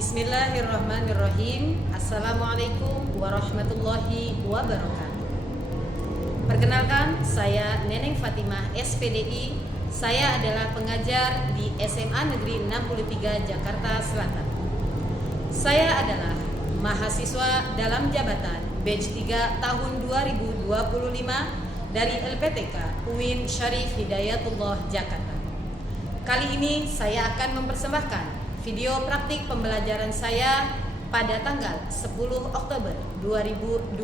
Bismillahirrahmanirrahim. Assalamualaikum warahmatullahi wabarakatuh. Perkenalkan, saya Neneng Fatimah, SPDI. Saya adalah pengajar di SMA Negeri 63 Jakarta Selatan. Saya adalah mahasiswa dalam jabatan batch 3 tahun 2025 dari LPTK UIN Syarif Hidayatullah Jakarta. Kali ini saya akan mempersembahkan video praktik pembelajaran saya pada tanggal 10 Oktober 2025.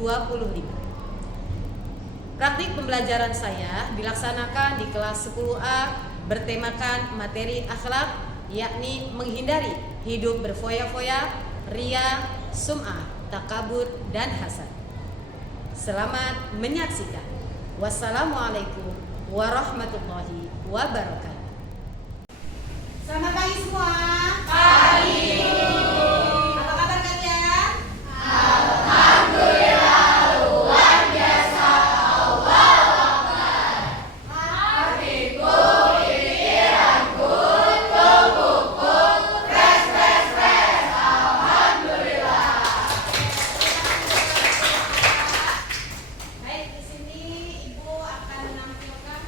Praktik pembelajaran saya dilaksanakan di kelas 10A bertemakan materi akhlak, yakni menghindari hidup berfoya-foya, ria, sum'ah, takabur, dan hasad. Selamat menyaksikan. Wassalamualaikum warahmatullahi wabarakatuh. Selamat pagi semua. Pagi. Apa kabar kalian? Alhamdulillah luar biasa. Allahu Akbar. Hatiku, pikiranku, tubuhku, fresh. Alhamdulillah. Baik, di sini Ibu akan menampilkan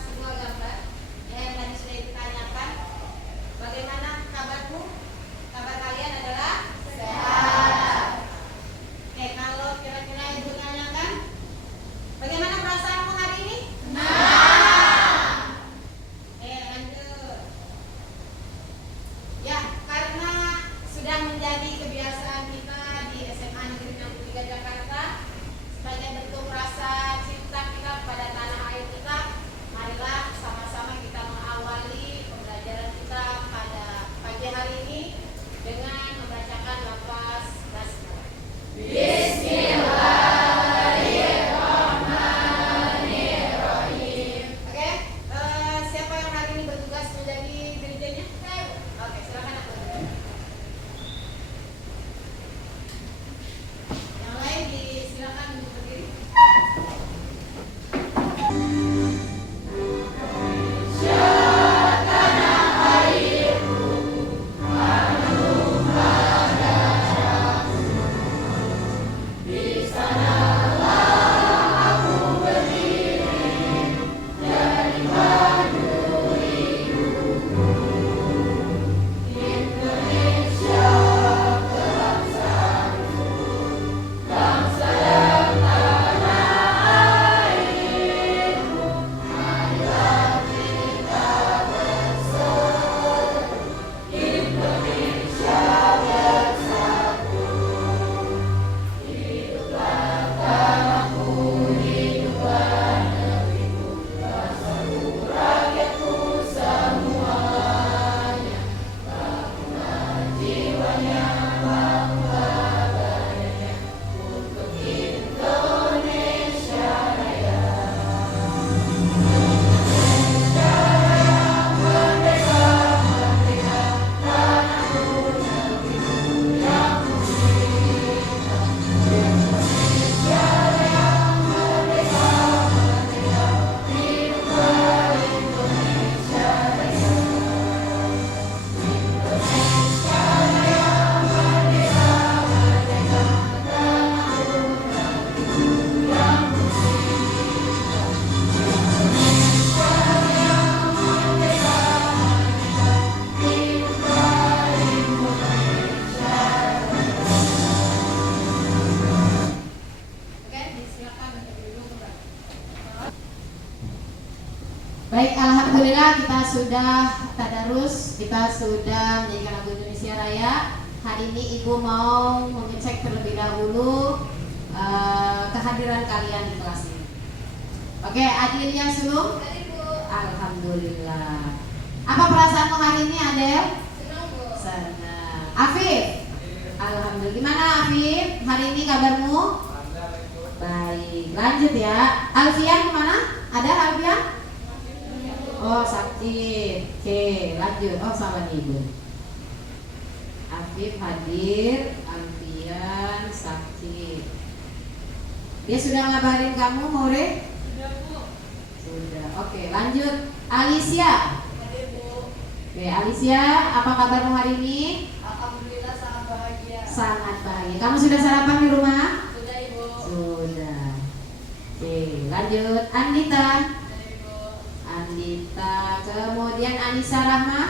sebuah gambar yang tadi sudah ditanyakan. Bagaimana kabarmu? Kabar kalian adalah Sehat. Oke, kalau kira-kira Ibu tanyakan, bagaimana perasaanmu hari ini? Nah. Lanjut. Ya, karena sudah menjadi kebiasaan kita di SMA Negeri 63 Jakarta, sebagai bentuk rasa cinta kita kepada tanah air kita, marilah sama-sama kita mengawali pembelajaran kita pada pagi hari ini dengan membacakan lafaz basmalah. Bismillahirrahmanirrahim. Oke, siapa yang hari ini bertugas menjadi dirijennya? Oke, silakan aku. Yang lain disilakan untuk berdiri. Oke, disilakan untuk duduk kembali. Baik, alhamdulillah kita sudah tadarus, kita sudah menyanyikan lagu Indonesia Raya. Hari ini Ibu mau mengecek terlebih dahulu kehadiran kalian di kelas ini. Oke, hadirnya Sulung? Alhamdulillah. Apa perasaanmu hari ini, Adel? Senang, Bu. Senang. Afif? Alhamdulillah. Gimana Afif? Hari ini kabarmu? Baik. Lanjut ya. Alfian kemana? Ada Alfian? Oh, sakit. Oke, lanjut. Oh, sama Ibu. Afif hadir, Alfian sakit. Dia sudah ngabarin kamu, Maure? Sudah, Bu. Sudah. Oke, lanjut. Alicia. Hadir, Bu. Oke, Alicia, apa kabarmu hari ini? Alhamdulillah sangat bahagia. Sangat bahagia. Kamu sudah sarapan di rumah? Sudah Ibu. Sudah. Oke, lanjut. Andita. Sudah Ibu. Andita, kemudian Anissa Rahma,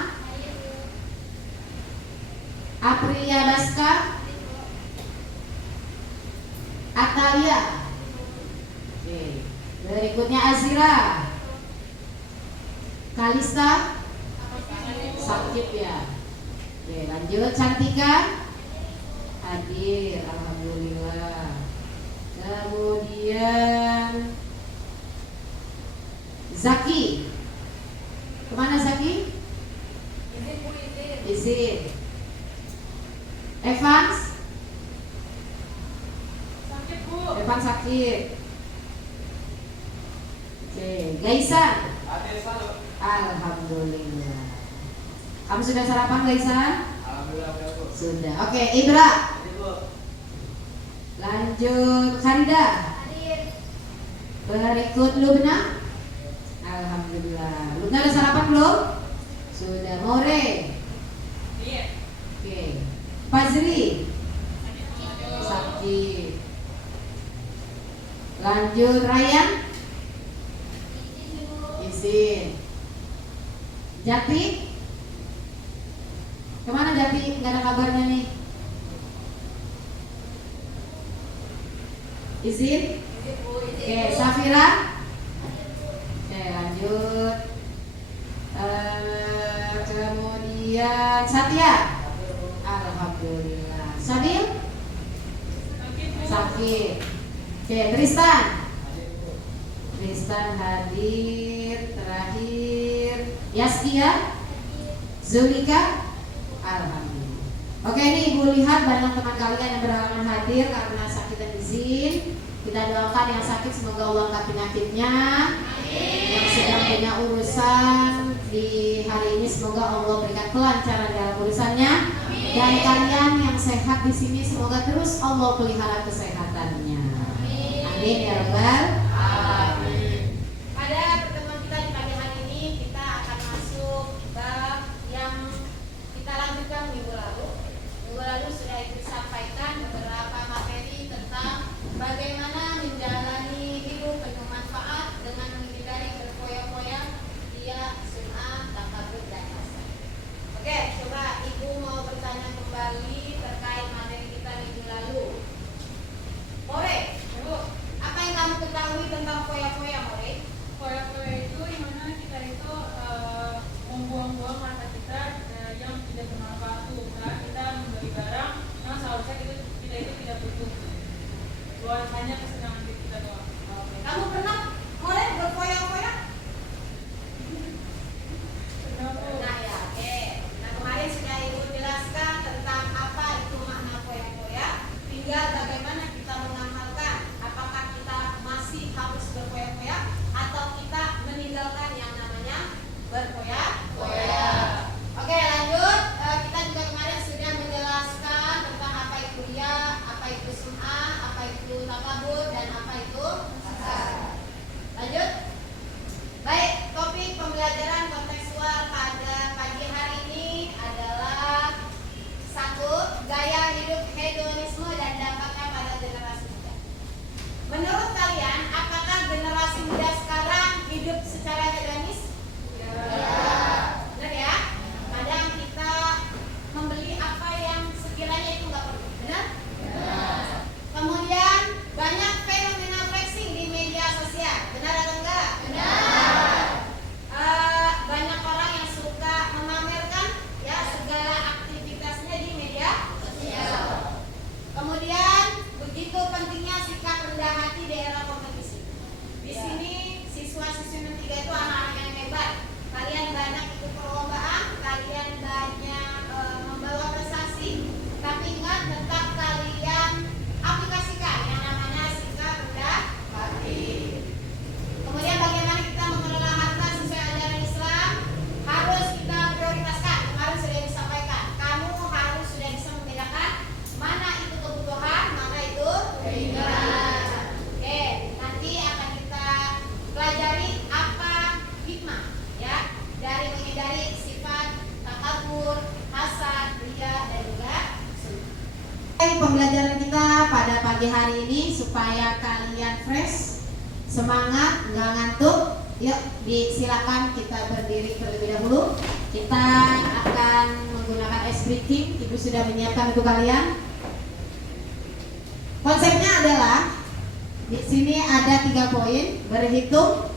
Aprilia Baska, Atalia. Oke, berikutnya Azira, Kalista, sakit ya. Oke, lanjut. Cantika, hadir, alhamdulillah. Kemudian Zaki, kemana Zaki? Izin Bu, izin. Izin. Evans, Sakit Bu. Evans sakit. Oke, Gaisa, Hadir selalu. alhamdulillah. Kamu sudah sarapan Gaisa? Alhamdulillah udah Bu. Sudah. Oke, Ibra. Hadir Bu. Lanjut, Farida. Hadir. Berikut Lubna. Alhamdulillah. Lubna udah sarapan belum? Sudah. More. Iya. Oke. Fazri. Sakit. Lanjut, Ryan. Izin. Jati. Kemana Jati? Nggak ada kabarnya nih. Izin. Izin Bu, izin. Oke, Safira. Oke, lanjut. Kemudian Satya. Alhamdulillah. Sabil Sakit Bu. sakit. Oke, Tristan. Hadir Bu. Tristan hadir. Terakhir Yaskia. Zulika. Alhamdulillah. Oke, ini Ibu lihat banyak teman kalian yang berhalangan hadir karena sakit dan izin. Kita doakan yang sakit semoga Allah angkat penyakitnya. Yang sedang punya urusan di hari ini semoga Allah berikan kelancaran dalam urusannya. Dan kalian yang sehat di sini semoga terus Allah pelihara kesehatannya. Amin ya rabbal alamin. Pada pertemuan kita di pagi hari ini kita akan masuk bab yang kita lanjutkan minggu lalu. Minggu lalu sudah disampaikan beberapa materi tentang bagaimana menjalani hidup penuh manfaat dengan menghindari berfoya-foya, ria, sum'ah, takabur dan hasad. Oke, coba Ibu mau bertanya kembali terkait materi kita minggu lalu. More, Bu, apa yang kamu ketahui tentang foya-foya, More? foya-foya itu dimana kita itu membuang-buang harta kita yang tidak bermanfaat Bu. Nah, kita membeli barang yang seharusnya kita itu tidak butuh. Buat hanya kesenangan diri kita doang. Kamu pernah mulai berfoya-foya? Sudah Bu. Nah ya, oke. Nah kemarin sudah Ibu jelaskan tentang apa itu makna foya-foya. Tinggal bagaimana kita mengamalkan. Apakah kita masih harus berfoya-foya atau kita meninggalkan yang namanya berfoya-foya. Oke, lanjut. Kita juga kemarin sudah menjelaskan tentang apa itu ria, apa itu sum'ah, apa itu takabur, dan apa itu hasad. Lanjut. Baik, topik pembelajaran kontekstual pada pagi hari ini adalah satu, gaya hidup hedonisme dan dampaknya pada generasi muda. Menurut kalian, apakah generasi muda sekarang hidup secara hedonis? Benar ya? Kadang kita membeli apa yang sekiranya itu nggak perlu. Benar? Kemudian banyak fenomena flexing di media sosial. Benar atau enggak? Banyak orang yang suka memamerkan ya segala aktivitasnya di media sosial. Kemudian begitu pentingnya sikap rendah hati di era kompetisi. Di sini siswa-siswi 3 itu anak-anak yang hebat. Kalian banyak ikut perlombaan, kalian banyak membawa prestasi. Tapi ingat tetap kalian aplikasikan yang namanya sikap rendah hati. Kemudian bagaimana kita mengelola harta sesuai ajaran Islam harus kita prioritaskan. Kemarin sudah disampaikan. Kamu harus sudah bisa membedakan mana itu kebutuhan, mana itu keinginan. Oke, nanti akan kita pelajari apa hikmah ya dari menghindari sifat ini supaya kalian fresh, semangat, nggak ngantuk. Yuk, silakan kita berdiri terlebih dahulu. Kita akan menggunakan ice breathing. Ibu sudah menyiapkan untuk kalian. Konsepnya adalah di sini ada 3 poin: berhitung,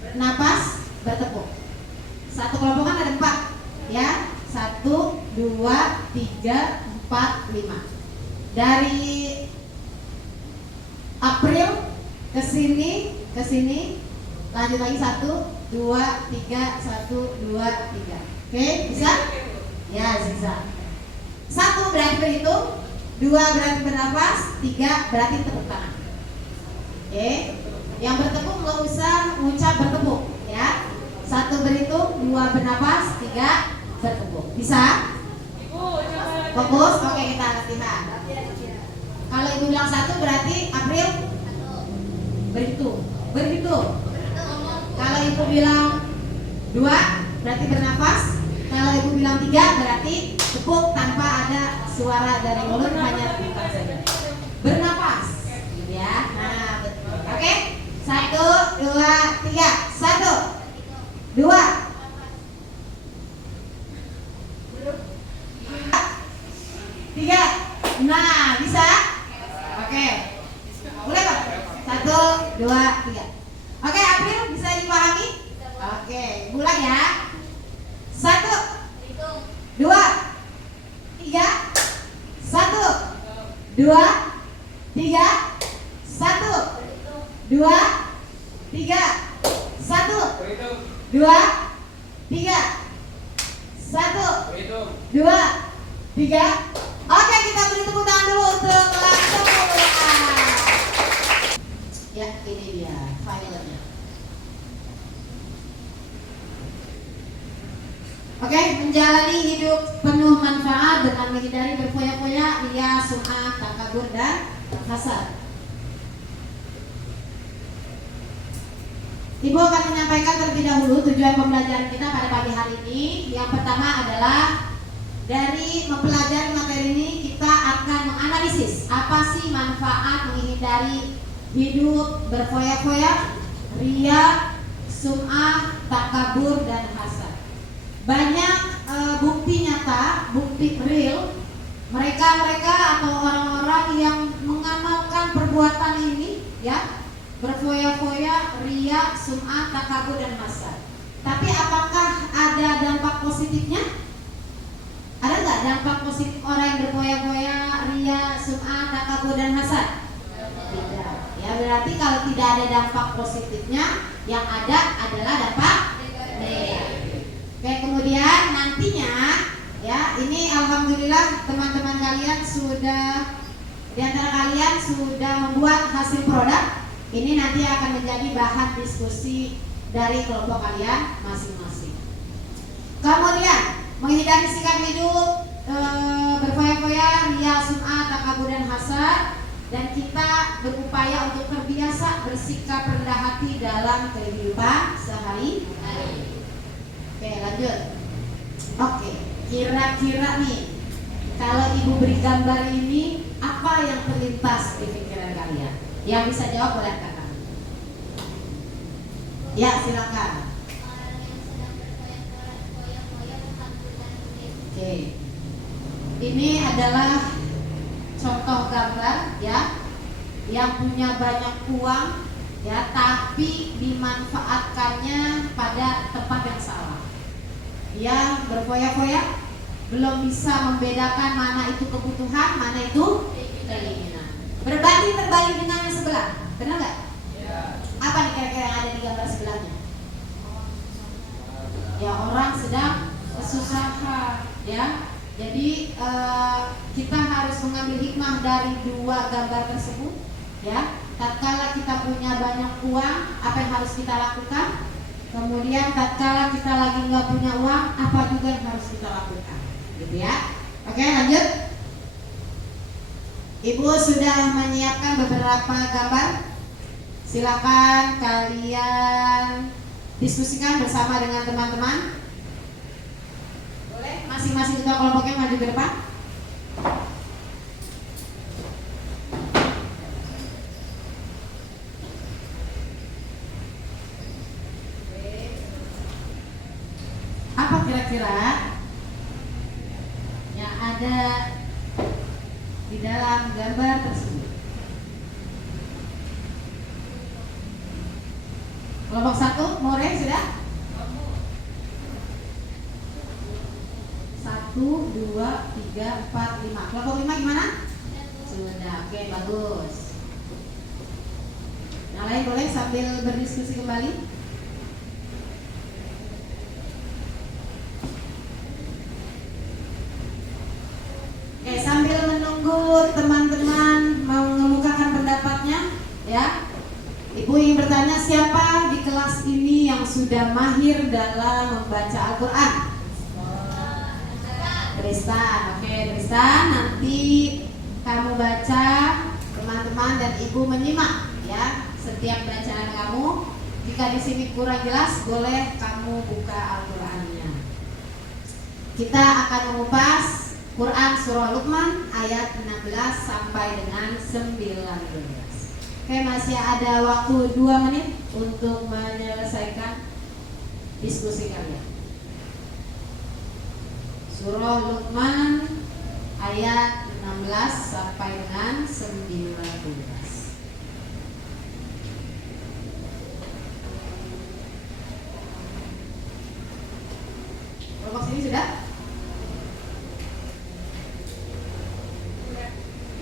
bernapas, bertepuk. Satu kelompok kan ada 4, ya. 1, 2, 3, 4, 5. Dari April ke sini, lanjut lagi 1, 2, 3, 1, 2, 3. Oke, bisa? Ya, bisa. 1 berarti berhitung, 2 berarti bernapas, 3 berarti tepuk tangan. Oke, yang bertepuk nggak usah ngucap bertepuk, ya. 1 berhitung, 2 bernapas, 3 bertepuk. Bisa? Ibu, coba Fokus. Oke, kita latihan. Kalau ibu bilang 1 berarti April berhitung. Kalau ibu bilang 2 berarti bernapas. Kalau ibu bilang 3 berarti tepuk tanpa ada suara dari mulut, hanya tepuk saja. Bernapas, ya. Nah, betul. Oke, 1, 2, 3. 1, 2, 3. Nah, bisa? Oke. Mulai, Pak. 1, 2, 3. Oke, April bisa dipahami? Oke, mulai ya. 1, 2, 3. 1, 2, 3. 1, 2, 3. 1, 2, 3. 1, 2, 3. Oke, kita beri tepuk tangan dulu untuk langsung. Ya, ini dia filenya. Oke, menjalani hidup penuh manfaat dengan menghindari berfoya-foya, ria, sum'ah, takabur, dan hasad. Ibu akan menyampaikan terlebih dahulu tujuan pembelajaran kita pada pagi hari ini. Yang pertama adalah dari mempelajari materi ini kita akan menganalisis apa sih manfaat menghindari hidup berfoya-foya, ria, sum'ah, takabur, dan hasad. Banyak bukti nyata, bukti real, mereka atau orang-orang yang mengamalkan perbuatan ini, ya, berfoya-foya, ria, sum'ah, takabur, dan hasad. Tapi apakah ada dampak positifnya? Ada nggak dampak positif orang yang berfoya-foya, ria, sum'ah, takabur, dan hasad? Tidak. Ya, berarti kalau tidak ada dampak positifnya, yang ada adalah dampak negatif. Oke, kemudian nantinya, ya, ini alhamdulillah teman-teman kalian sudah, di antara kalian sudah membuat hasil produk. Ini nanti akan menjadi bahan diskusi dari kelompok kalian masing-masing. Kemudian menghindari sikap hidup berfoya-foya, ria, sum'ah, takabur, dan hasad, dan kita berupaya untuk terbiasa bersikap rendah hati dalam kehidupan sehari-hari. Oke, lanjut. Oke, kira-kira nih, kalau ibu beri gambar ini, apa yang terlintas di pikiran kalian? Yang bisa jawab boleh angkat tangan. Ya, silakan. Oke, ini adalah contoh gambar, ya, yang punya banyak uang, ya, tapi dimanfaatkannya pada tempat yang salah. Yang berfoya-foya, belum bisa membedakan mana itu kebutuhan, mana itu keinginan. Berbanding terbalik dengan yang sebelah, benar nggak? Ya. Apa nih kira-kira yang ada di gambar sebelahnya? Ya, orang sedang kesusahan, ya. Jadi kita harus mengambil hikmah dari 2 gambar tersebut, ya. Tatkala kita punya banyak uang, apa yang harus kita lakukan? Kemudian tatkala kita lagi nggak punya uang, apa juga yang harus kita lakukan, gitu ya. Oke, lanjut. Ibu sudah menyiapkan beberapa gambar. Silakan kalian diskusikan bersama dengan teman-teman. Boleh masing-masing ketua kelompoknya maju ke depan. kira-kira yang ada di dalam gambar tersebut? Kelompok 1, More sudah? 1, 2, 3, 4, 5. Kelompok 5 gimana? Sudah, oke, bagus. Yang lain boleh sambil berdiskusi kembali. Oke, sambil menunggu teman-teman mengemukakan pendapatnya, ya. Ibu ingin bertanya, siapa di kelas ini yang sudah mahir dalam membaca Al-Quran? Tristan, oke Tristan, nanti kamu baca, teman-teman dan ibu menyimak, ya, setiap bacaan kamu. Jika di sini kurang jelas, boleh kamu buka Al-Qurannya. Kita akan mengupas Quran Surah Luqman ayat 16 sampai dengan 19. Oke, masih ada waktu 2 menit untuk menyelesaikan diskusi kalian. Surah Luqman ayat 16 sampai dengan 19. Kelompok sini sudah?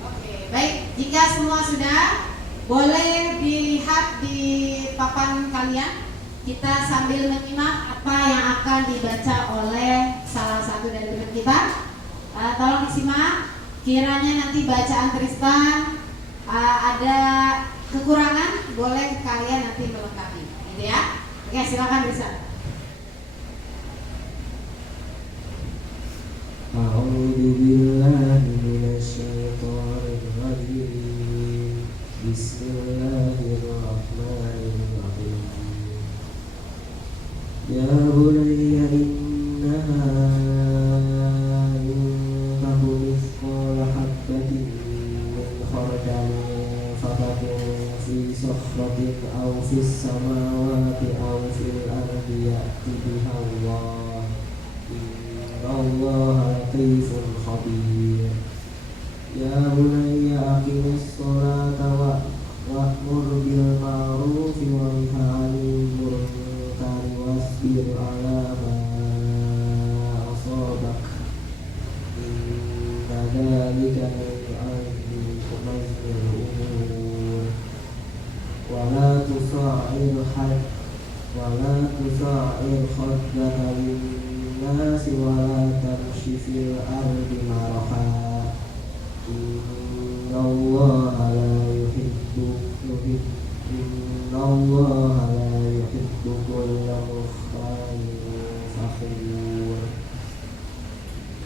Oke, baik. Jika semua sudah, boleh dilihat di papan kalian. Kita sambil menyimak apa yang akan dibaca oleh salah satu dari teman kita. Tolong disimak. Kiranya nanti bacaan Tristan ada kekurangan, boleh kalian nanti melengkapi, gitu ya. Oke, silakan Tristan. A'udzu billahi minasyaitonir rajim. Bismillahirrahmanirrahim. Ya bunayya innaha innahu mithqala habbatin min khardalin fatakun fi sakhratin aw fis samawati aw fil ardi ya'ti biha Allah. Innallaha latifun khabir. Ya bunayya aqimis sholata wa'mur bil ma'rufi wa nahy 'anil munkari wasbir 'ala ma asabak. Inna dzalika min 'azmil umur. Wa la tusa'ir khaddaka lin-nasi wa la tamshi fil ardi maraha. Innallaha la yuhibbu kulla mukhtalin fakhur.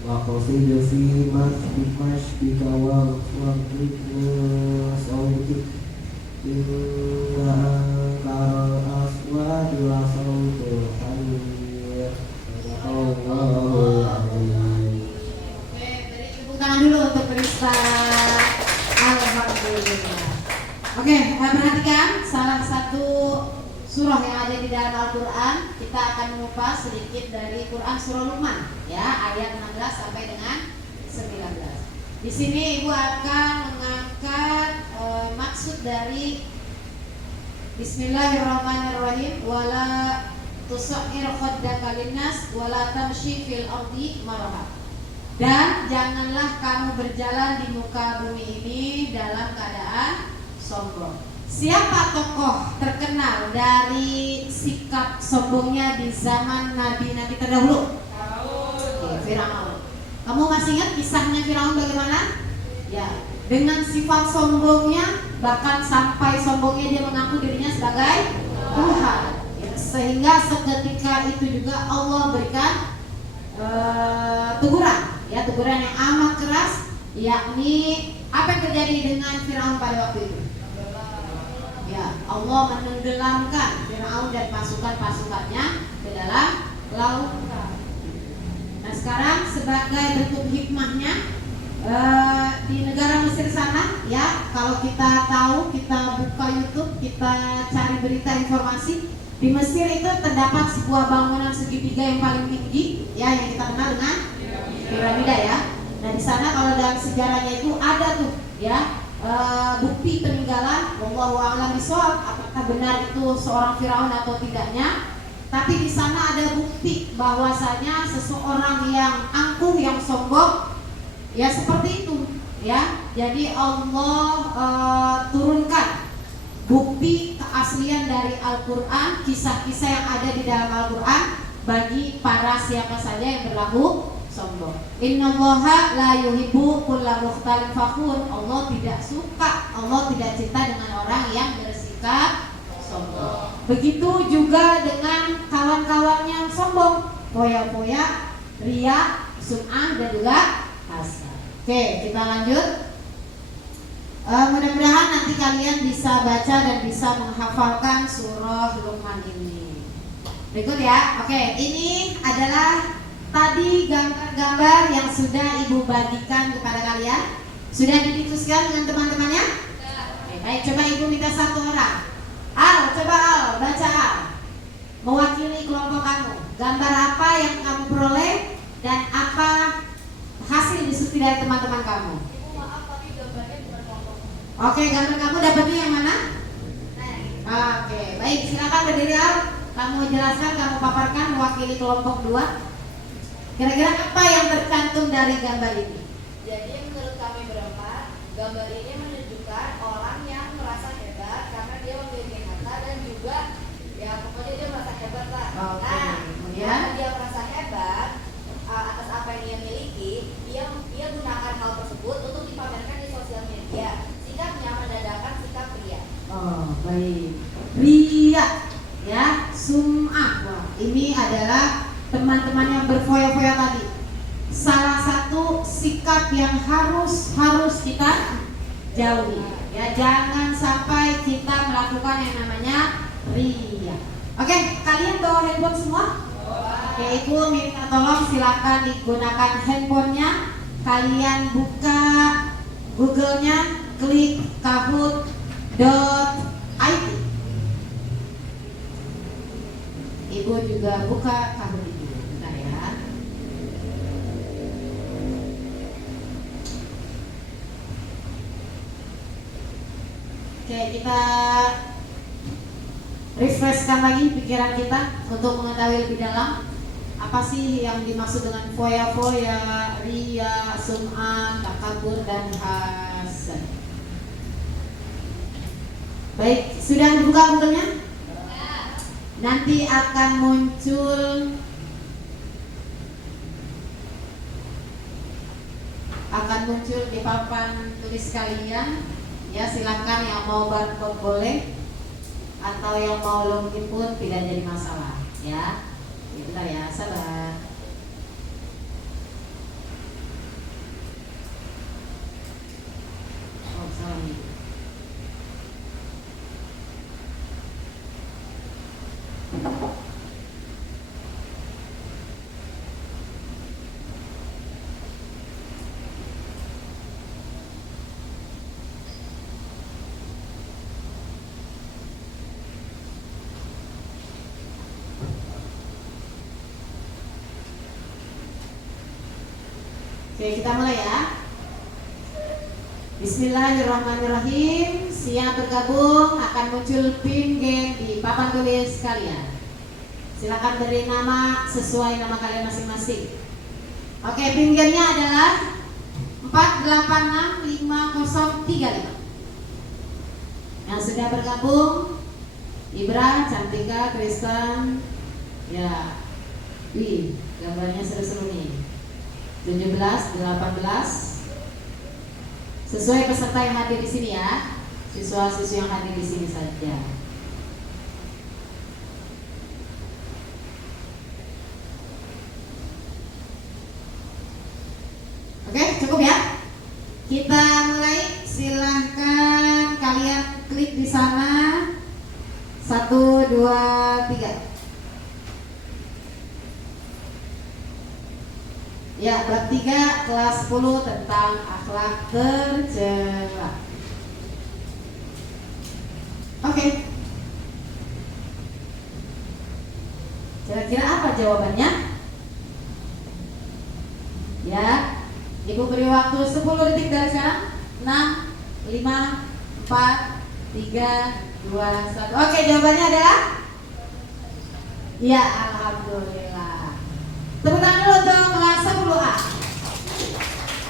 Waqsid fi mashbika waghdud min sawtik. Inna ankaral aswati la sawtul hamir. Sadaqallahul azim. Oke, beri tepuk tangan dulu untuk Tristan. Alhamdulillah. Oke, perhatikan salah satu surah yang ada di dalam Al-Quran. Kita akan mengupas sedikit dari Quran Surah Luqman, ya, ayat 16 sampai dengan 19. Di sini ibu akan mengangkat maksud dari Bismillahirrahmanirrahim. Wala tusa'ir khaddaka linnas wala tamshi fil ardi maraha. Dan janganlah kamu berjalan di muka bumi ini dalam keadaan sombong. Siapa tokoh terkenal dari sikap sombongnya di zaman nabi-nabi terdahulu? Oke, Firaun. Kamu masih ingat kisahnya Firaun bagaimana? Ya, dengan sifat sombongnya, bahkan sampai sombongnya dia mengaku dirinya sebagai Tuhan. Ya, sehingga seketika itu juga Allah berikan teguran, ya, teguran yang amat keras, yakni apa yang terjadi dengan Firaun pada waktu itu? Ya, Allah menenggelamkan Firaun dan pasukan-pasukannya ke dalam lautan. Nah, sekarang sebagai bentuk hikmahnya, di negara Mesir sana, ya, kalau kita tahu, kita buka YouTube, kita cari berita informasi, Di Mesir itu terdapat sebuah bangunan segitiga yang paling tinggi, ya, yang kita kenal dengan piramida ya. Nah di sana kalau dalam sejarahnya itu ada tuh, ya, bukti peninggalan. Wallahu a'lam bishawab, apakah benar itu seorang Firaun atau tidaknya. Tapi di sana ada bukti bahwasanya seseorang yang angkuh, yang sombong, ya seperti itu, ya. Jadi Allah turunkan bukti keaslian dari Al-Quran, kisah-kisah yang ada di dalam Al-Quran bagi para siapa saja yang berlaku sombong. Innallaha la yuhibbu kulla mukhtalin fakhur. Allah tidak suka, Allah tidak cinta dengan orang yang bersikap sombong. Begitu juga dengan kawan-kawan yang sombong, foya-foya, riya, sum'ah, dan juga hasad. Oke, kita lanjut. Mudah-mudahan nanti kalian bisa baca dan bisa menghafalkan surah Luqman ini. Berikut ya. Oke, ini adalah tadi gambar-gambar yang sudah Ibu bagikan kepada kalian. Sudah didiskusikan dengan teman-temannya? Oke, baik, coba Ibu minta satu orang. Coba Al, baca Al. Mewakili kelompok kamu. Gambar apa yang kamu peroleh dan apa hasil diskusi dari teman-teman kamu? Oke, gambar kamu dapatnya yang mana? Oke, baik, silakan berdiri Al. Kamu jelaskan, kamu paparkan mewakili kelompok 2. Kira-kira apa yang tercantum dari gambar ini? Jadi menurut kami berempat, gambar ini menunjukkan orang yang merasa hebat karena dia memiliki harta dan juga ya pokoknya dia merasa hebat lah. Oke, Nah, kemudian? karena dia merasa hebat atas apa yang dia miliki, dia gunakan hal tersebut untuk dipamerkan di sosial media. Sikapnya mendadakan sikap pria. Oh, baik. Riya, ya, sum'ah. Wah, ini adalah teman-teman yang berfoya-foya tadi. Salah satu sikap yang harus kita jauhi. Ya, jangan sampai kita melakukan yang namanya riya. Oke, kalian bawa handphone semua? Oke, Ibu minta tolong silakan digunakan handphonenya. Kalian buka Google-nya, klik kahoot.it. Ibu juga buka Kahoot Ibu. Bentar ya. Oke, kita refreshkan lagi pikiran kita untuk mengetahui lebih dalam apa sih yang dimaksud dengan foya-foya, riya, sum'ah, takabur, dan hasad. Baik, sudah dibuka Google-nya? Nanti akan muncul di papan tulis kalian. Ya, silakan yang mau barcode boleh, atau yang mau login pun tidak jadi masalah. Ya, bentar ya, sabar. Oh, salah nih. Oke, kita mulai ya. Bismillahirrahmanirrahim. Siap bergabung akan muncul pin game di papan tulis kalian. Silakan beri nama sesuai nama kalian masing-masing. Oke, pin game-nya adalah 4865035. Yang sudah bergabung, Ibra, Cantika, Kristen, ya, wih, gambarnya seru-seru nih. 17, 18. Sesuai peserta yang hadir di sini ya. Siswa-siswi yang hadir di sini saja. Oke, cukup ya. Kita mulai. Silahkan kalian klik di sana. 1, 2, 3. Ya, bab 3 kelas 10 tentang akhlak tercela. Oke. jawabannya? Ya, Ibu beri waktu 10 detik dari sekarang. 6, 5, 4, 3, 2, 1. Oke, jawabannya adalah? Ya, alhamdulillah. Tepuk tangan dulu untuk kelas 10A.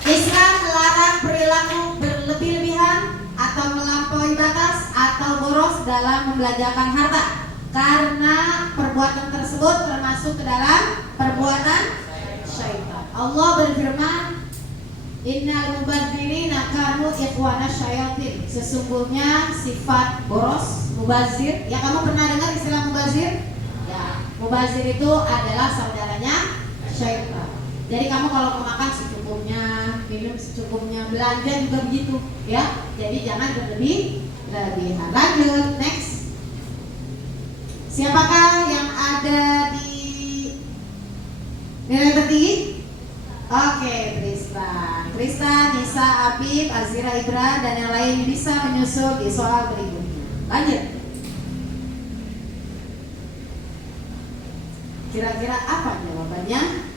Islam melarang perilaku berlebih-lebihan atau melampaui batas atau boros dalam membelanjakan harta, karena perbuatan tersebut termasuk ke dalam perbuatan syaitan. Allah berfirman, Innal mubadzirina kanu ikhwana syayatin. Sesungguhnya sifat boros, mubazir. Ya, kamu pernah dengar istilah mubazir? Ya, mubazir itu adalah saudaranya syaitan. Jadi kamu kalau mau makan secukupnya, minum secukupnya, belanja juga begitu, ya. Jadi jangan berlebih-lebihan. Lanjut, next. Siapakah yang ada di nilai tertinggi? Oke, Tristan, Nisa, Abib, Azira, Ibra, dan yang lain bisa menyusul di soal berikutnya. Lanjut. Kira-kira apa jawabannya?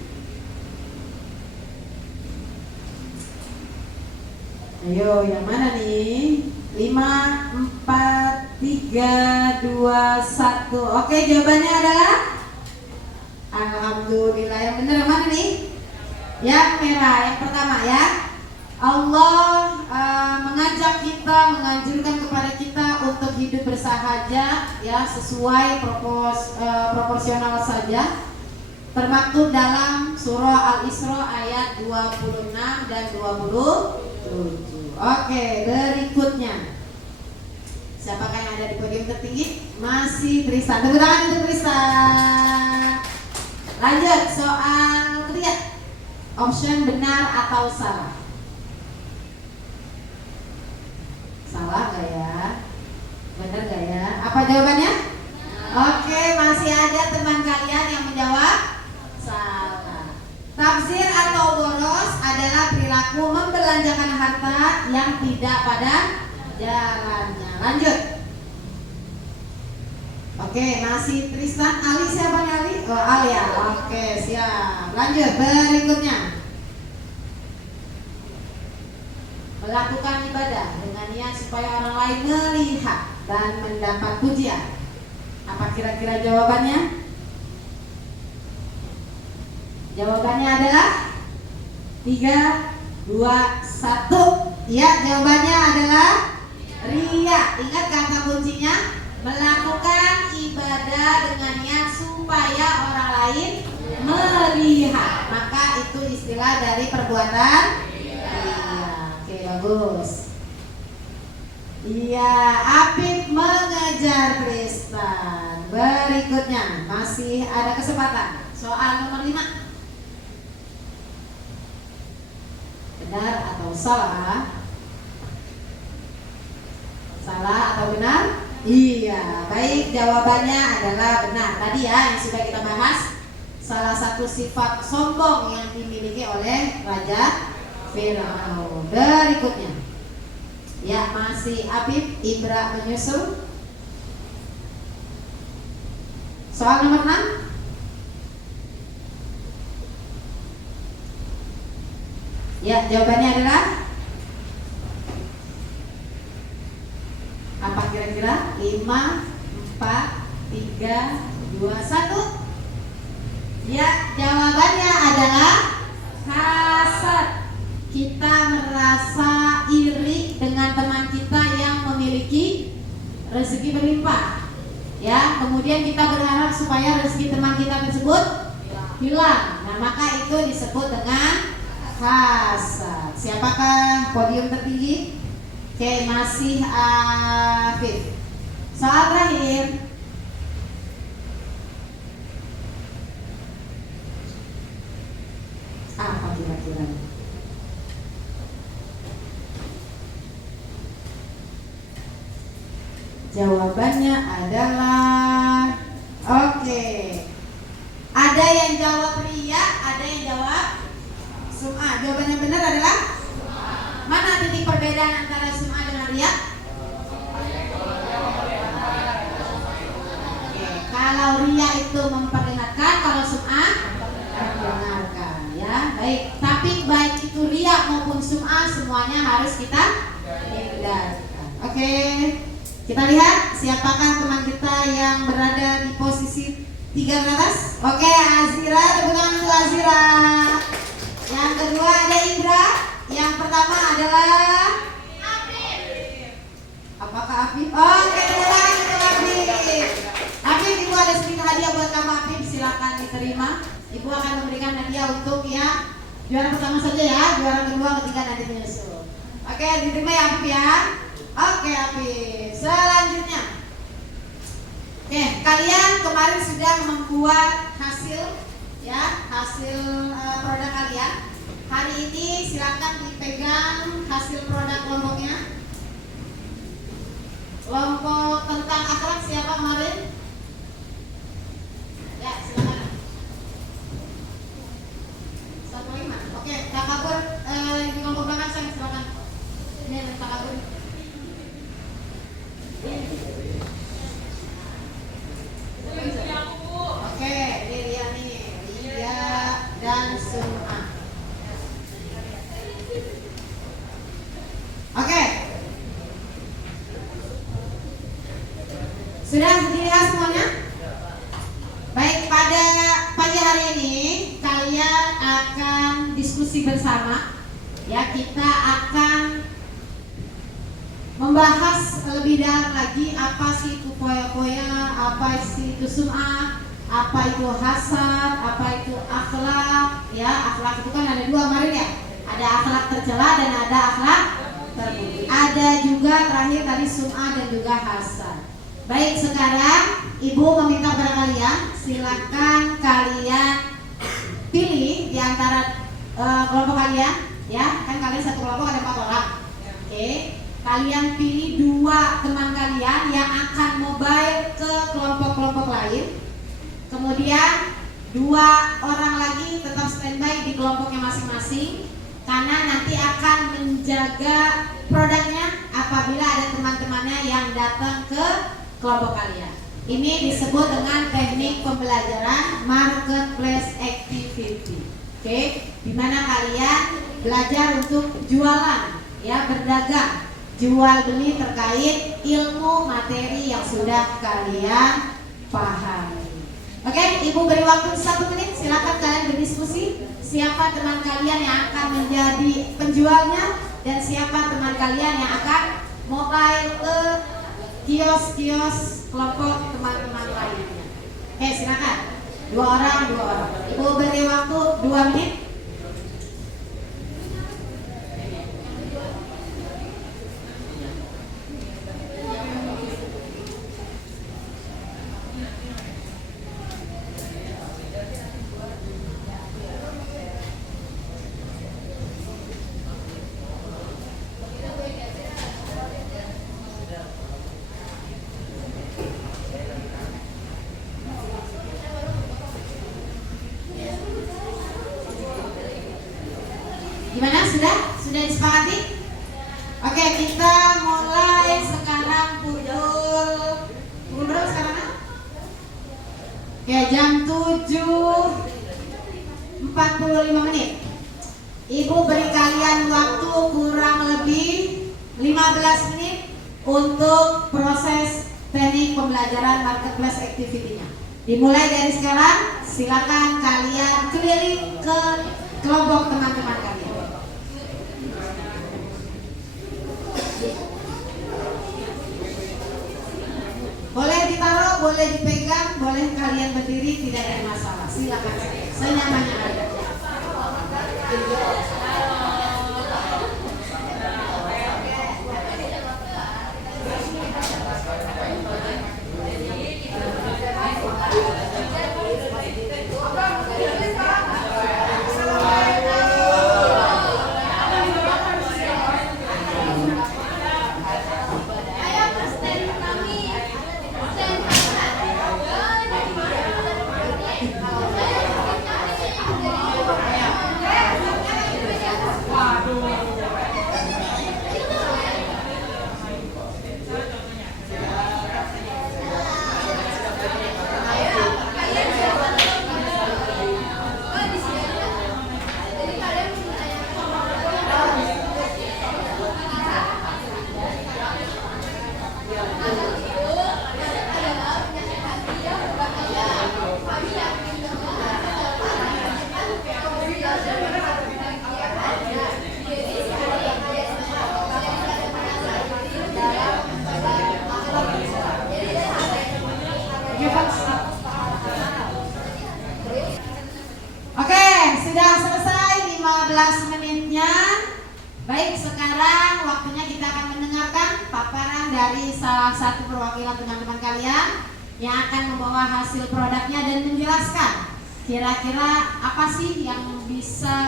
Ayo, yang mana nih? 5, 4, 3, 2, 1. Oke, jawabannya adalah alhamdulillah. Yang benar yang mana nih? Yang merah, yang pertama ya. Allah mengajak kita, menganjurkan kepada kita untuk hidup bersahaja, ya, sesuai proporsional saja. Termaktub dalam surah Al-Isra ayat 26 dan 27. Oke, berikutnya. Siapakah yang ada di podium tertinggi? Masih Tristan. Tepuk tangan untuk Tristan. Lanjut, soal ketiga. Option benar atau salah? Salah gak ya? Benar gak ya? Apa jawabannya? Oke, masih ada teman kalian yang menjawab salah. Tabzir atau boros adalah perilaku membelanjakan harta yang tidak pada jalannya. Lanjut. Oke, masih Tristan. Ali, siapa nih Ali? Oh, Ali ya. Oke, siap. Lanjut, berikutnya. Melakukan ibadah dengan niat supaya orang lain melihat dan mendapat pujian. Apa kira-kira jawabannya? Jawabannya adalah 3, 2, 1. Ya, jawabannya adalah ria. Ingat kata kuncinya? Melakukan ibadah dengan niat supaya orang lain melihat. Maka itu istilah dari perbuatan ria. Oke, bagus. Iya, Apip mengejar Tristan. Berikutnya masih ada kesempatan. Soal nomor 5. Benar atau salah? Salah atau benar? Iya, baik, jawabannya adalah benar. Tadi ya yang sudah kita bahas, salah satu sifat sombong yang dimiliki oleh Raja Firaun. Berikutnya, ya, masih Apip, Ibra menyusul. Soal nomor 6. Ya, jawabannya adalah apa kira-kira? 5, 4, 3, 2, 1. Ya, jawabannya adalah hasad. Kita merasa iri dengan teman kita yang memiliki rezeki berlimpah. Ya, kemudian kita berharap supaya rezeki teman kita tersebut hilang. Nah, maka itu disebut dengan hasad. Siapakah podium tertinggi? Oke, masih Afif. Soal terakhir. Apa kira-kira? Jawabannya adalah oke. Ada yang jawab ria, ada yang jawab sum'ah. Jawaban yang benar adalah mana titik perbedaan antara sum'ah dengan ria? Oke, kalau ria itu memperlihatkan, kalau sum'ah sum'ah semuanya harus kita hindarkan. Oke, kita lihat siapakah teman kita yang berada di posisi 3 ke atas. Oke, Azira, tepuk tangan untuk Azira. Yang kedua ada Indra. Yang pertama adalah apakah Afif? Oke, tepuk tangan untuk Afif. Afif, Ibu ada sedikit hadiah buat kamu Afif, silakan diterima. Ibu akan memberikan hadiah untuk yang juara pertama saja ya, juara kedua, ketiga nanti menyusul. Oke, diterima ya Afif ya. Oke Afif, selanjutnya. Oke, kalian kemarin sudah membuat hasil ya, hasil produk kalian. Hari ini silakan dipegang hasil produk kelompoknya. Kelompok tentang akhlak siapa kemarin? Ya, silakan. Satu lagi mana? Oke, Kak Kabur, di kelompok belakang saya silakan. Ini ada Kak Kabur. Oke, ini dia nih, Lydia dan Sum'ah. Oke, sudah dilihat semuanya? Baik, pada pagi hari ini kalian akan diskusi bersama. Ya, kita akan membahas lebih dalam lagi apa sih itu poya-poya, apa sih itu sum'ah, apa itu hasad, apa itu akhlak. Ya, akhlak itu kan ada dua kemarin ya. Ada akhlak tercela dan ada akhlak terpuji. Ada juga terakhir tadi sum'ah dan juga hasad. Baik, sekarang Ibu meminta kepada kalian, silakan kalian pilih di antara kelompok kalian, ya, kan kalian satu kelompok ada 4 orang. Oke, kalian pilih 2 teman kalian yang akan mobile ke kelompok-kelompok lain. Kemudian 2 orang lagi tetap standby di kelompoknya masing-masing, karena nanti akan menjaga produknya apabila ada teman-temannya yang datang ke kelompok kalian. Ini disebut dengan teknik pembelajaran marketplace activity. Oke, di mana kalian belajar untuk jualan, ya, berdagang, jual beli terkait ilmu materi yang sudah kalian pahami. Oke, Ibu beri waktu 1 menit, silakan kalian berdiskusi. Siapa teman kalian yang akan menjadi penjualnya dan siapa teman kalian yang akan mobile ke kios-kios kelompok teman-teman lainnya. Oke, silakan. 2 orang. Ibu beri waktu 2 menit. Gimana? Sudah disepakati? Oke, kita mulai sekarang pukul berapa sekarang? Oke, jam 7.45 menit. Ibu beri kalian waktu kurang lebih 15 menit untuk proses teknik pembelajaran marketplace activity-nya. Dimulai dari sekarang, silakan kalian keliling ke kelompok teman-teman kalian. Boleh ditaruh, boleh dipegang, boleh kalian berdiri, tidak ada masalah. Silakan, senyamannya aja. Oke, Pak. Oke, sudah selesai 15 menitnya. Baik, sekarang waktunya kita akan mendengarkan paparan dari salah satu perwakilan teman-teman kalian yang akan membawa hasil produknya dan menjelaskan kira-kira apa sih yang bisa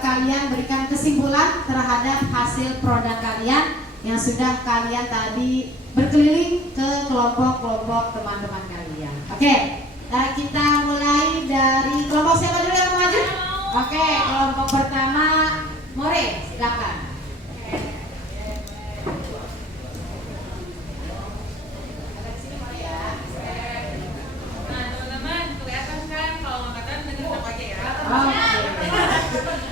kalian berikan kesimpulan terhadap hasil produk kalian yang sudah kalian tadi berkeliling ke kelompok-kelompok teman-teman kalian. Oke, kita mulai dari kelompok siapa dulu yang mau maju? Oke, kelompok pertama More, silakan. Nah, teman-teman, kelihatan kan kalau angkatan dengerin apa aja ya?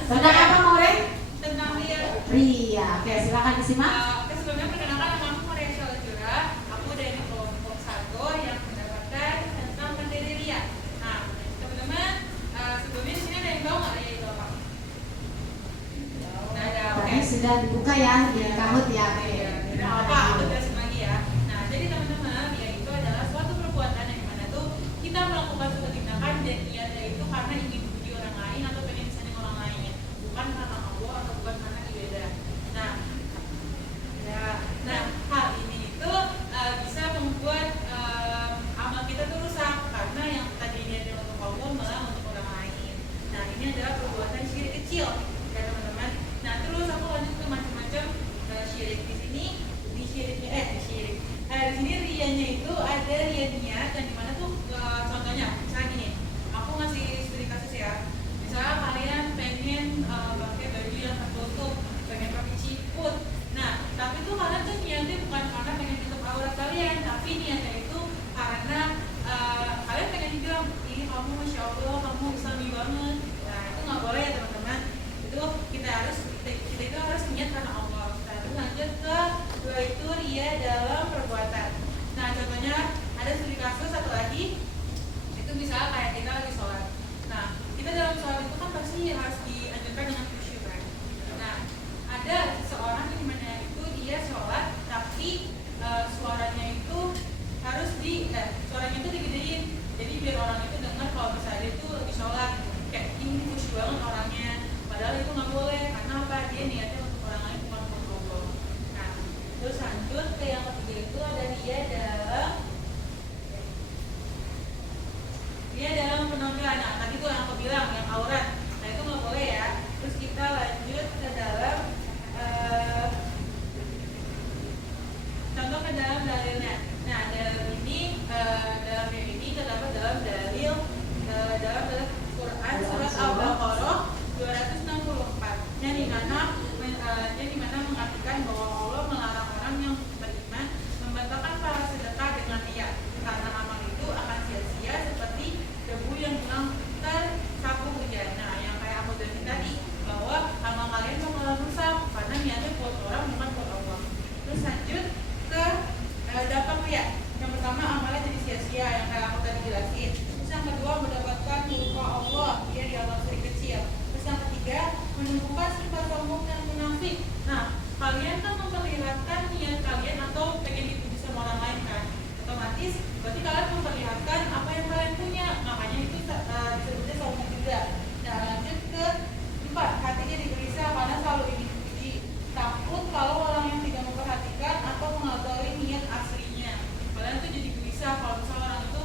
Tentang apa More? Tentang dia. Ria. Oke, silakan disimak. Sebelumnya perkenalkan nama aku Maria Syalajura. Aku dari kelompok 1 yang mendapatkan tentang mandiri Ria. Nah, teman-teman, sebelumnya di sini ada yang tahu nggak Ria itu apa? Nah, ada. Oke. Tadi sudah dibuka ya di Kahoot ya. Tidak apa, aku jelasin lagi ya. Nah, jadi teman-teman, Ria itu adalah suatu perbuatan yang mana tuh kita melakukan suatu tindakan dan niatnya itu karena ingin puji orang lain atau pengen disenang orang lain, bukan karena Allah atau bukan karena ibadah. Nah, hal ini itu bisa membuat amal kita tuh rusak karena yang tadinya adalah untuk Allah malah untuk orang lain. Nah, ini adalah perbuatan syirik kecil ya teman-teman. Nah, terus aku lanjut ke macam-macam syirik di sini. Di sini rianya itu ada ria niat dan dimana tuh contohnya misalnya gini, aku ngasih studi kasus ya. Misalnya kalian pengen pakai baju yang tertutup, pengen pakai ciput. Nah, tapi tuh kalian tuh niatnya bukan karena pengen tutup aurat kalian, tapi niatnya itu karena kalian pengen bilang, ih kamu masya Allah, kamu islami banget. Nah, itu nggak boleh ya teman-teman. Itu kita itu harus niat karena Allah. Nah, itu lanjut ke dua itu ria dalam perbuatan. Nah, contohnya ada studi kasus satu lagi. Itu misalnya kayak kita lagi sholat. Nah, kita dalam sholat itu kan pasti harus dianjurkan dengan khusyuk kan. Nah, ada seseorang di mana itu dia sholat tapi suaranya itu harus suaranya itu digedein. Jadi biar orang itu dengar kalau misalnya dia itu lagi sholat kayak ini khusyuk banget orangnya. Padahal itu nggak boleh karena apa? Dia niatnya untuk orang lain bukan untuk Allah. Nah, terus lanjut ke yang ketiga itu ada dia dalam penampilan. Nah, tadi tuh yang aku bilang yang aurat. Nah, itu nggak boleh ya. Terus kita lanjut ke dalam contoh ke dalam dalilnya. Nah, dalamnya ini terdapat dalam dalil dalam Quran surat Al-Baqarah 264 yang dimana mengartikan bahwa Allah melarang orang yang beriman membatalkan para sedekah dengan niat karena amal itu akan sia-sia seperti debu yang hilang tersapu hujan. Nah, yang kayak aku bilang tadi bahwa amal kalian bakalan rusak karena niatnya buat orang bukan buat Allah. Terus lanjut ke dampak ria. Yang pertama amalnya jadi sia-sia yang kayak aku tadi jelasin. Terus yang kedua mendapatkan murka Allah, dia dianggap syirik kecil. Terus yang ketiga menumbuhkan sifat sombong dan munafik. Nah, kalian kan memperlihatkan niat kalian atau pengen dipuji sama orang lain kan, otomatis berarti kalian memperlihatkan apa yang kalian punya, makanya itu disebutnya sombong juga. Nah, lanjut ke 4, hatinya digelisah karena selalu ingin dipuji, takut kalau orang yang tidak memperhatikan atau mengetahui niat aslinya. Kalian tuh jadi gelisah kalau misalnya orang itu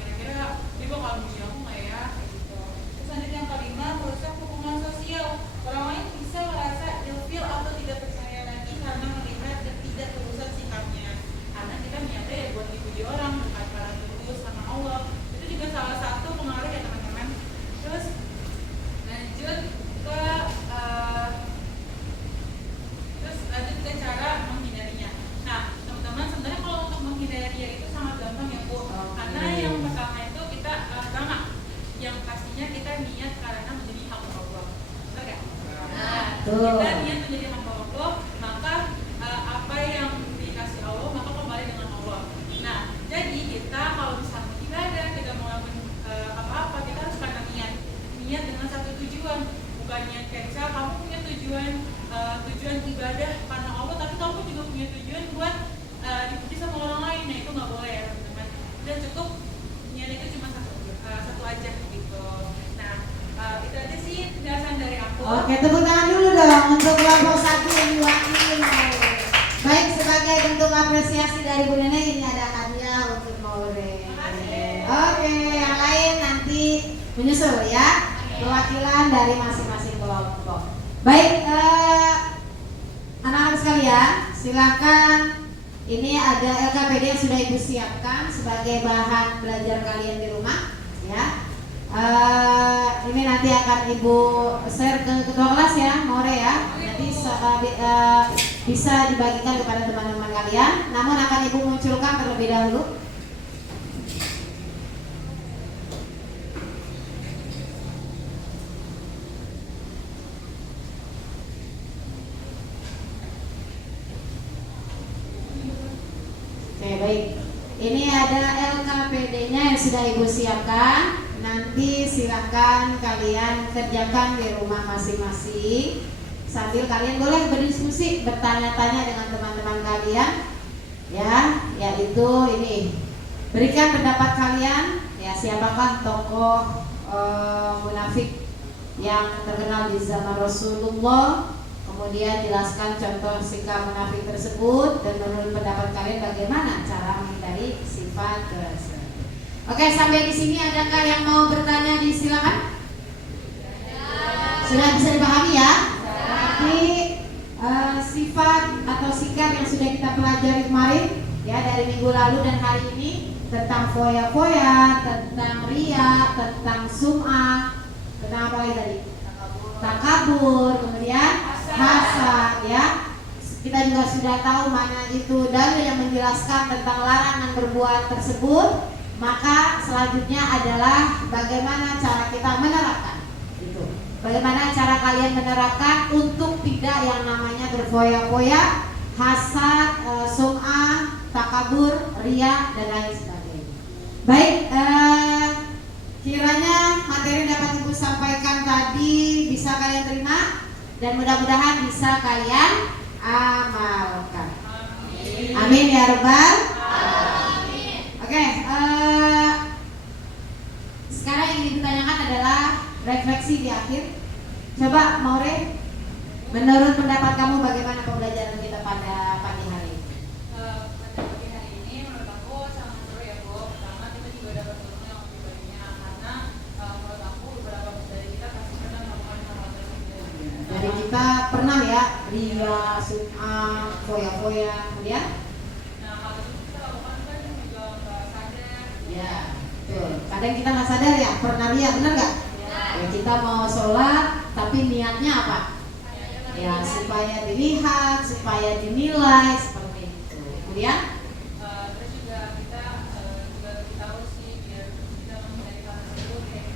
kira-kira dia bakal muji aku nggak ya, kayak gitu. Terus lanjut yang kelima, merusak hubungan sosial. Orang lain bisa merasa ilfil atau tidak percaya lagi karena melihat ketidaklurusan sikapnya. Karena kita niatnya ya buat dipuji orang, bukan karena tulus sama Allah. Itu juga salah satu pengaruh ya teman-teman. Terus lanjut ke cara menghindarinya. Nah, teman-teman sebenarnya kalau untuk menghindarinya itu sangat gampang ya Bu. Karena yang pertama itu kita pertama yang pastinya kita niat karena menjadi hamba Allah. Benar nggak? Nah, kita niat menjadi hamba Allah, maka apa yang dikasih Allah maka kembali dengan Allah. Nah, jadi kita kalau misalnya ibadah, kita mau ngelakuin apa-apa, kita harus karena niat dengan satu tujuan, bukan niat kayak misalnya kamu punya tujuan ibadah karena Allah, tapi kamu juga punya tujuan buat dipuji sama orang lain. Nah, itu nggak boleh ya. menyusul ya, perwakilan dari masing-masing kelompok. Baik, anak-anak sekalian, silakan. Ini ada LKPD yang sudah Ibu siapkan sebagai bahan belajar kalian di rumah, ya. Ini nanti akan Ibu share ke ketua kelas ya, More ya. Nanti bisa dibagikan kepada teman-teman kalian. Namun akan Ibu munculkan terlebih dahulu. Oke, baik. Ini ada LKPD-nya yang sudah Ibu siapkan. Nanti silahkan kalian kerjakan di rumah masing-masing. Sambil kalian boleh berdiskusi, bertanya-tanya dengan teman-teman kalian. Ya, yaitu ini. Berikan pendapat kalian. Ya, siapakah tokoh munafik yang terkenal di zaman Rasulullah? Kemudian jelaskan contoh sikap munafik tersebut dan menurut pendapat kalian bagaimana cara menghindari sifat tersebut. Oke, sampai di sini adakah yang mau bertanya? Silakan. Sudah bisa dipahami ya? Berarti sifat atau sikap yang sudah kita pelajari kemarin ya dari minggu lalu dan hari ini tentang foya-foya, tentang riya, tentang sum'ah, tentang apa lagi tadi? Takabur, kemudian hasad ya. Kita juga sudah tahu mana itu dalil yang menjelaskan tentang larangan berbuat tersebut. Maka selanjutnya adalah bagaimana cara kita menerapkan itu. Bagaimana cara kalian menerapkan untuk tidak yang namanya berfoya-foya, hasad, sum'ah, takabur, riya dan lain sebagainya. Baik, kiranya materi yang dapat Ibu sampaikan tadi bisa kalian terima dan mudah-mudahan bisa kalian amalkan. Amin ya rabbal alamin. Oke, sekarang yang ditanyakan adalah refleksi di akhir. Coba Maure, menurut pendapat kamu bagaimana pembelajaran kita pada pagi hari ini? Pada pagi hari ini menurut aku sangat seru ya Bu. Pertama kita juga dapat ilmu yang lebih banyak karena menurut aku beberapa dari kita pasti pernah melakukan hal tersebut. Dari kita pernah ya, riya, sum'ah, foya-foya, kemudian? Nah hal tersebut kita lakukan kan juga nggak sadar. Ya, betul. Kadang kita nggak sadar ya, pernah riya, benar nggak? Ya, kita mau sholat, tapi niatnya apa? Ya, supaya dilihat, supaya dinilai, seperti itu. Kemudian? Terus juga kita juga lebih tahu sih biar kita menghindari hal tersebut kayak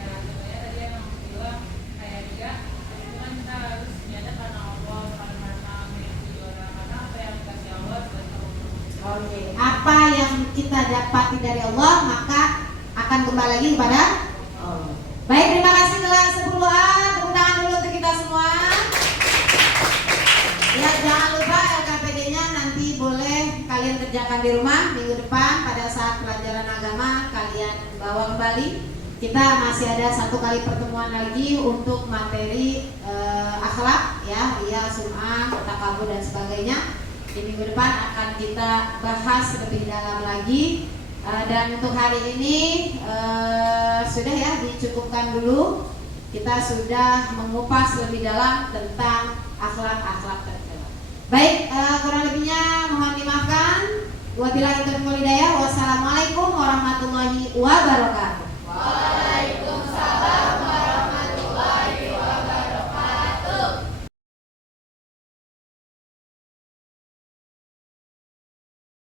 ya contohnya tadi yang bilang kayak juga itu kan kita harus niatnya karena Allah bukan karena mengikuti orang karena apa yang dikasih Allah buat Allah. Oke, apa yang kita dapati dari Allah maka akan kembali lagi kepada Allah. Baik, terima kasih kelas 10A. Tepuk tangan dulu untuk kita semua. Ya, jangan lupa LKPD-nya nanti boleh kalian kerjakan di rumah minggu depan pada saat pelajaran agama kalian bawa kembali. Kita masih ada 1 kali pertemuan lagi untuk materi akhlak ya, riya, sum'ah, takabur dan sebagainya. Di minggu depan akan kita bahas lebih dalam lagi. Dan untuk hari ini sudah ya dicukupkan dulu. Kita sudah mengupas lebih dalam tentang akhlak-akhlak tercela. Baik, kurang lebihnya mohon dimaafkan. Wabillahi taufiq wal hidayah. Wassalamualaikum warahmatullahi wabarakatuh.